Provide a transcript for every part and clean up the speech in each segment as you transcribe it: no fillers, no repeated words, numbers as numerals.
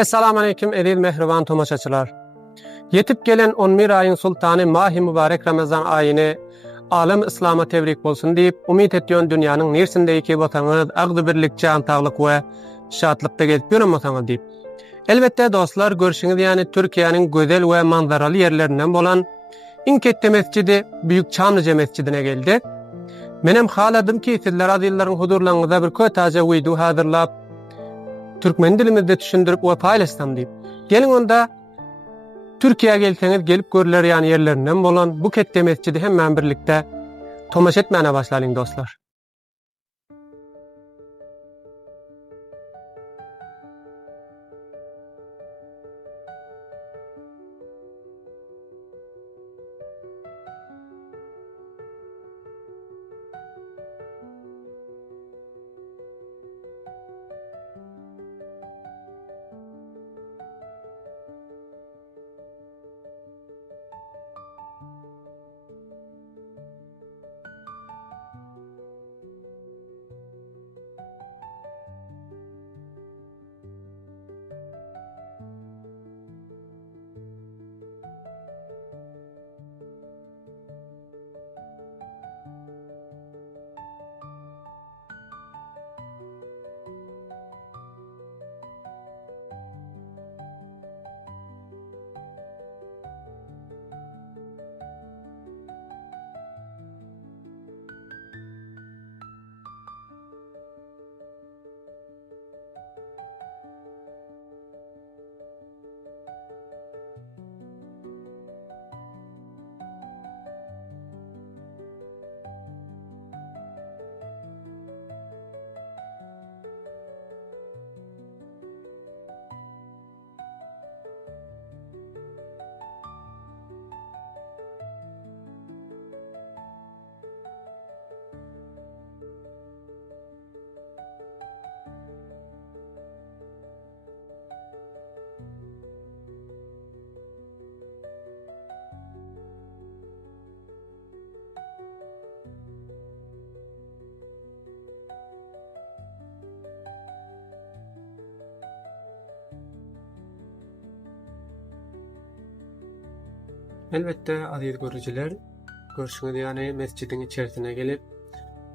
Assalamu alaikum edil mehriban tomaşaçılar. Yetip gelen 11 ayın sultanı Mahi Mübarek Ramazan ayını alem İslam'a tebrik bolsun deyip umid etdiyon dünyanın nersindeki vatanı agdy birlik, can taglyk we şatlıkda gelip ýören vatanı deyip. Elbette dostlar, görşiňiz ýani Türkiýanyň gözel we manzaraly yerlerinden bolan Inkette mescidi Büyük Çamlıca mescidine geldik. Menem haladym ki sizler adyllaryň huzurlaryňyza bir kötaja video hazırlap Türkmen dilimizde düşündürüp we paýlaşsam diýip. Gelin onda Türkiýe gelseňiz gelip görler ýani yerlerinden bolan bu kette mescidi hemmen birlikde tomaşa etmäne başlaýyn dostlar. Elbette aziz görüjiler, görşüňiz ýani mescidin içerisine gelip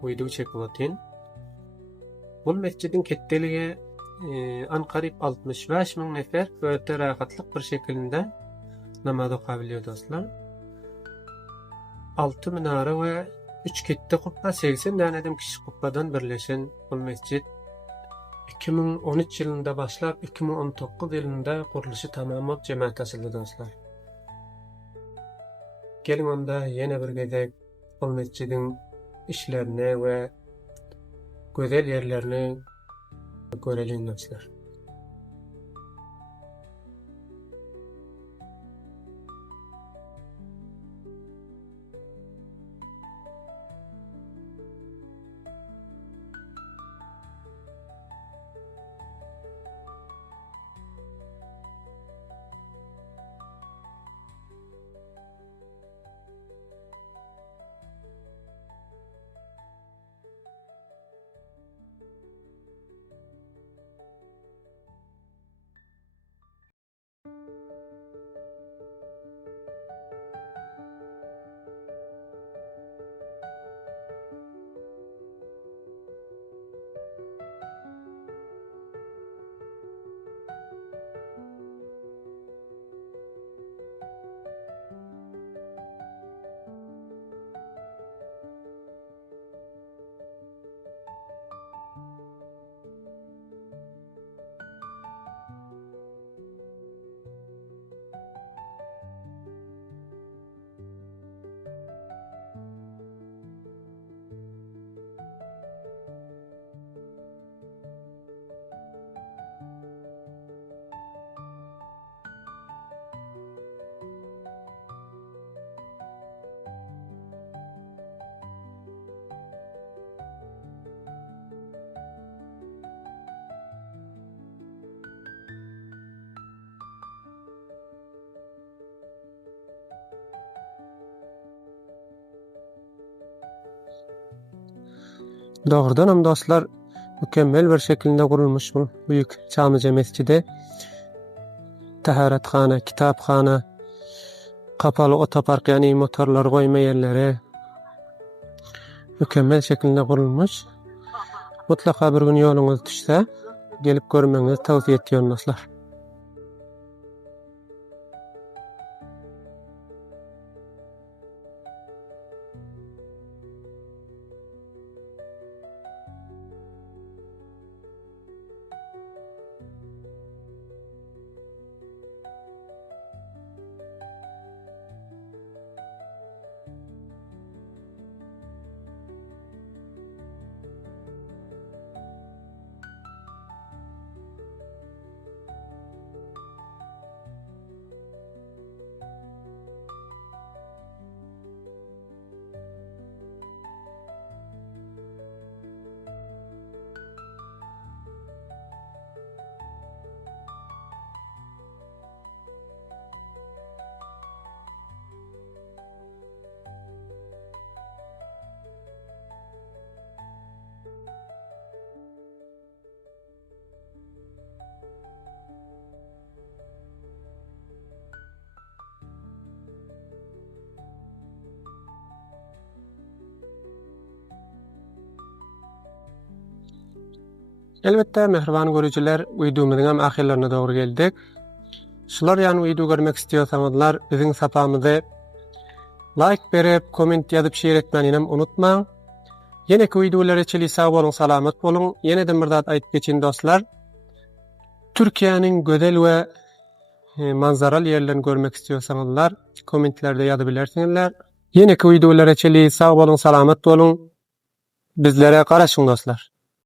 video çekip otyn. Bu mescidin ketdeligi anqaryp 65 000 nefer öte rahatlyk bir şekilde namaz okabilýär dostlar. 6 minara we 3 kette kubba 80 daneden kişi kubbadan birleşen bu mescid 2013 ýylynda başlap 2019 ýylynda guruluşy tamamlap jemaat açyldy dostlar. Gelin onda yine bir gezek ol mescidin işlerine ve güzel yerlerini görelim dostlar. Doğrudan dostlar, mükemmel bir şekilde kurulmuş bu Büyük Çamlıca Mescidi. taharatxana, kitapxana, kapalı otopark yani motorlar koyma yerleri mükemmel şekilde kurulmuş. Mutlaka bir gün yolunuz düşse gelip görmenizi tavsiye ediyorum dostlar. Elbette mehriban görücüler, videomuzun hem ahirlerine doğru geldik. Şular yani video görmek istiyorsanızlar bizim sapamızı like berip, komment yazıp şeýer etmeni unutmaň. Yeneki videolar içili sağ bolun, salamat bolun. Yeniden bir zat aýdyp geçin dostlar. Türkiýanyň gözel we manzaraly yerlerini görmek istiyorsanızlar kommentlerde ýazyp bilersiňizler. Yeneki videolar içili sağ bolun, salamat bolun. Bizlere garaşyň dostlar.